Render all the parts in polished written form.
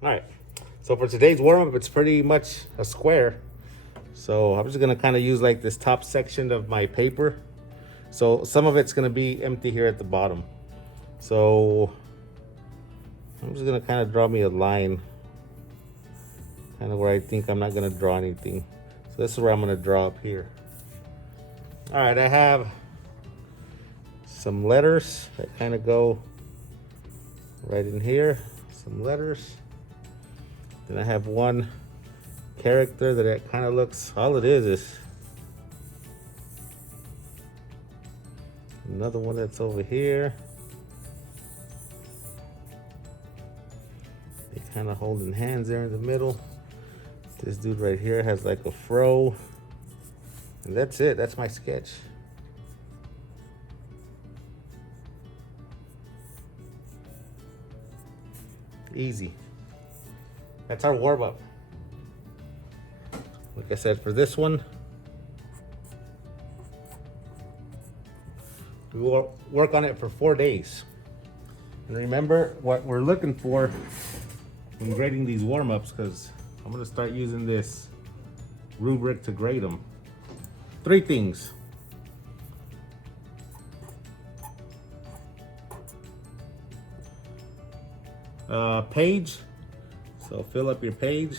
All right, so for today's warm-up, it's pretty much a square. So I'm just gonna kind of use like this top section of my paper. So some of it's gonna be empty here at the bottom. So I'm just gonna kind of draw me a line, kind of where I think I'm not gonna draw anything. So this is where I'm gonna draw up here. All right, I have some letters that kind of go right in here, some letters. Then I have one character that it kind of looks, all it is another one that's over here. They kind of holding hands there in the middle. This dude right here has like a fro. And that's it, that's my sketch. Easy. That's our warm up. Like I said, for this one, we will work on it for 4 days. And remember what we're looking for when grading these warm-ups, because I'm gonna start using this rubric to grade them. 3 things. Page. So fill up your page.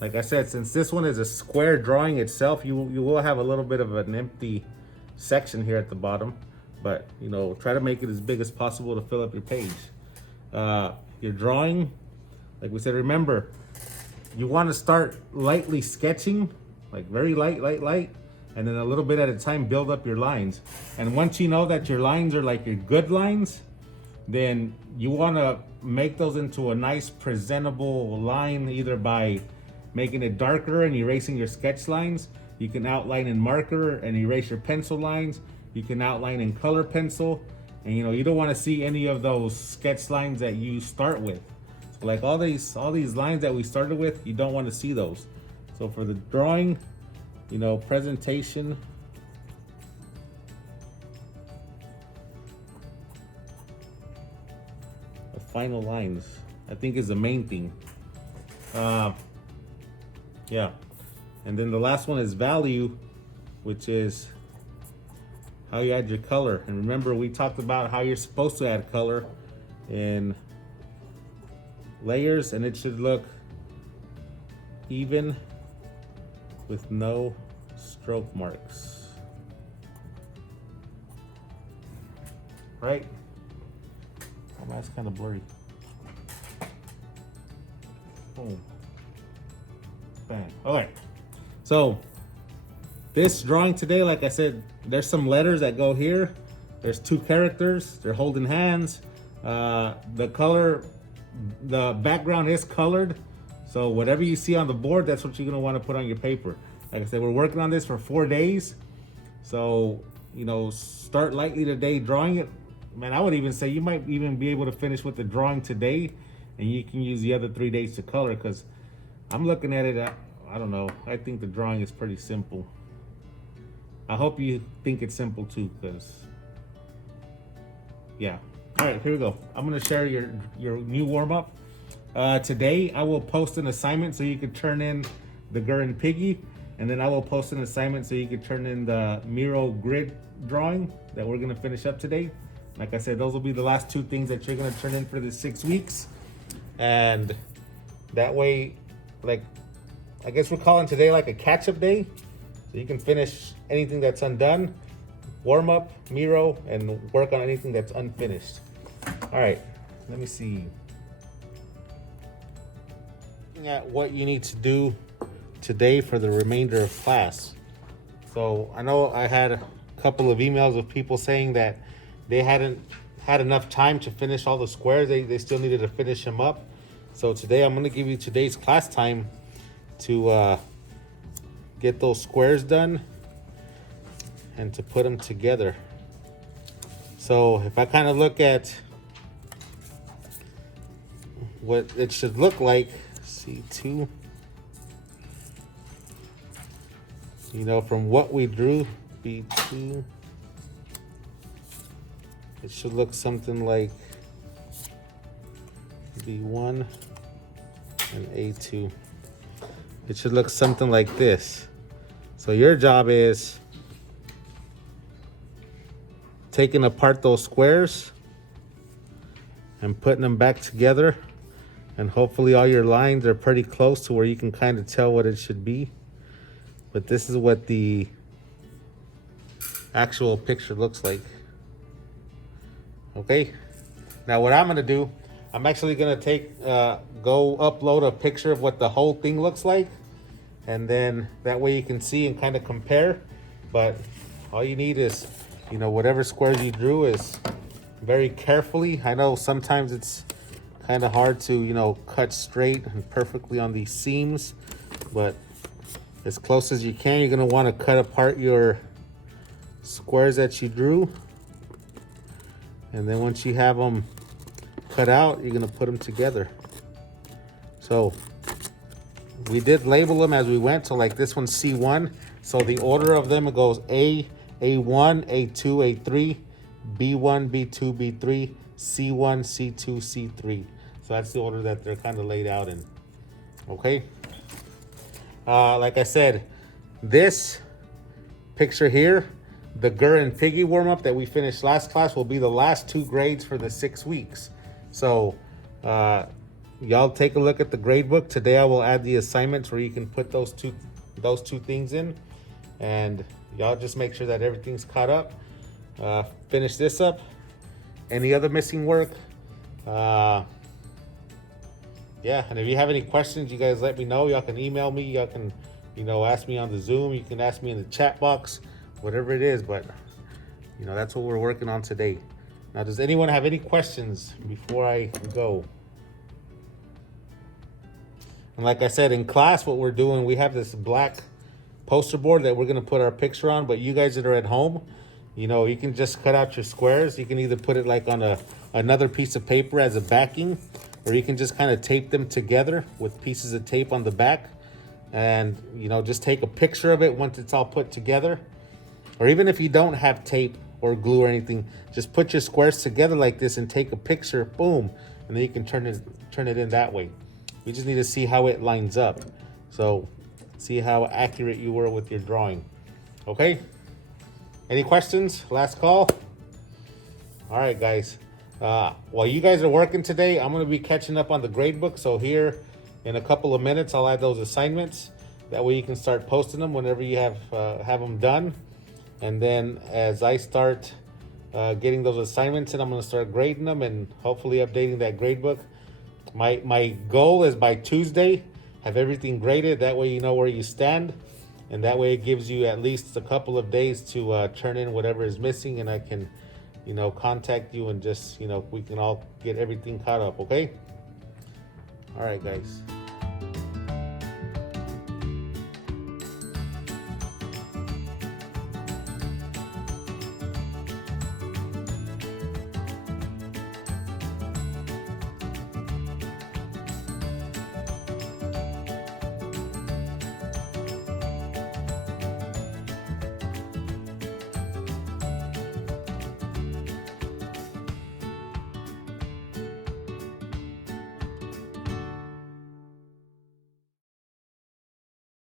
Like I said, since this one is a square drawing itself, you will have a little bit of an empty section here at the bottom, but you know, try to make it as big as possible to fill up your page. Your drawing, like we said, remember, you want to start lightly sketching, like very light, and then a little bit at a time build up your lines. And once you know that your lines are like your good lines, then you want to make those into a nice presentable line, either by making it darker and erasing your sketch lines. You can outline in marker and erase your pencil lines. You can outline in color pencil. And you know, you don't want to see any of those sketch lines that you start with. So like all these lines that we started with, you don't want to see those. So for the drawing, you know, presentation, the final lines, I think, is the main thing. Yeah. And then the last one is value, which is how you add your color. And remember, we talked about how you're supposed to add color in layers, and it should look even with no stroke marks. Right? Oh, that's kind of blurry. Boom. Bang. All right. So this drawing today, like I said, there's some letters that go here. There's 2 characters. They're holding hands. The color, the background is colored. So whatever you see on the board, that's what you're gonna want to put on your paper. Like I said, we're working on this for 4 days. So, you know, start lightly today drawing it. Man, I would even say you might even be able to finish with the drawing today, and you can use the other 3 days to color, because I'm looking at it, I don't know, I think the drawing is pretty simple. I hope you think it's simple too, because, yeah. All right, here we go. I'm gonna share your new warm-up. Today, I will post an assignment so you could turn in the Gurren Piggy, and then I will post an assignment so you could turn in the Miro grid drawing that we're gonna finish up today. Like I said, those will be the last 2 things that you're gonna turn in for the 6 weeks. And that way, like, I guess we're calling today like a catch-up day. So you can finish anything that's undone, warm up, Miro, and work on anything that's unfinished. All right, let me see. Looking at what you need to do today for the remainder of class. So I know I had a couple of emails of people saying that they hadn't had enough time to finish all the squares. They still needed to finish them up. So today I'm going to give you today's class time to get those squares done and to put them together. So if I kind of look at what it should look like, C2, you know, from what we drew, B2, it should look something like B1 and A2. It should look something like this. So your job is taking apart those squares and putting them back together, and hopefully all your lines are pretty close to where you can kind of tell what it should be. But this is what the actual picture looks like. Okay, now what I'm gonna do, I'm actually gonna go upload a picture of what the whole thing looks like, and then that way you can see and kind of compare. But all you need is, you know, whatever squares you drew is very carefully. I know sometimes it's kind of hard to, you know, cut straight and perfectly on these seams, but as close as you can, you're gonna want to cut apart your squares that you drew. And then once you have them cut out, you're gonna put them together. So we did label them as we went. So like this one's C1. So the order of them, it goes A, A1, A2, A3, B1, B2, B3, C1, C2, C3. So that's the order that they're kind of laid out in. Okay. Like I said, this picture here, the Gur and Piggy warm-up that we finished last class, will be the last 2 grades for the 6 weeks. So y'all take a look at the grade book. Today I will add the assignments where you can put those two things in, and y'all just make sure that everything's caught up. Finish this up. Any other missing work? Yeah, and if you have any questions, you guys let me know. Y'all can email me. Y'all can, you know, ask me on the Zoom. You can ask me in the chat box, whatever it is. But, you know, that's what we're working on today. Now, does anyone have any questions before I go? And like I said, in class, what we're doing, we have this black poster board that we're going to put our picture on. But you guys that are at home, you know, you can just cut out your squares. You can either put it like on another piece of paper as a backing, or you can just kind of tape them together with pieces of tape on the back, and, you know, just take a picture of it once it's all put together. Or even if you don't have tape or glue or anything, just put your squares together like this and take a picture, boom, and then you can turn it in that way. We just need to see how it lines up. So see how accurate you were with your drawing. Okay? Any questions? Last call? All right, guys. While you guys are working today, I'm going to be catching up on the grade book. So here in a couple of minutes, I'll add those assignments. That way you can start posting them whenever you have them done. And then as I start getting those assignments in, I'm going to start grading them and hopefully updating that grade book. My goal is by Tuesday, have everything graded. That way you know where you stand. And that way it gives you at least a couple of days to turn in whatever is missing, and I can, you know, contact you and just, you know, we can all get everything caught up, okay? All right, guys.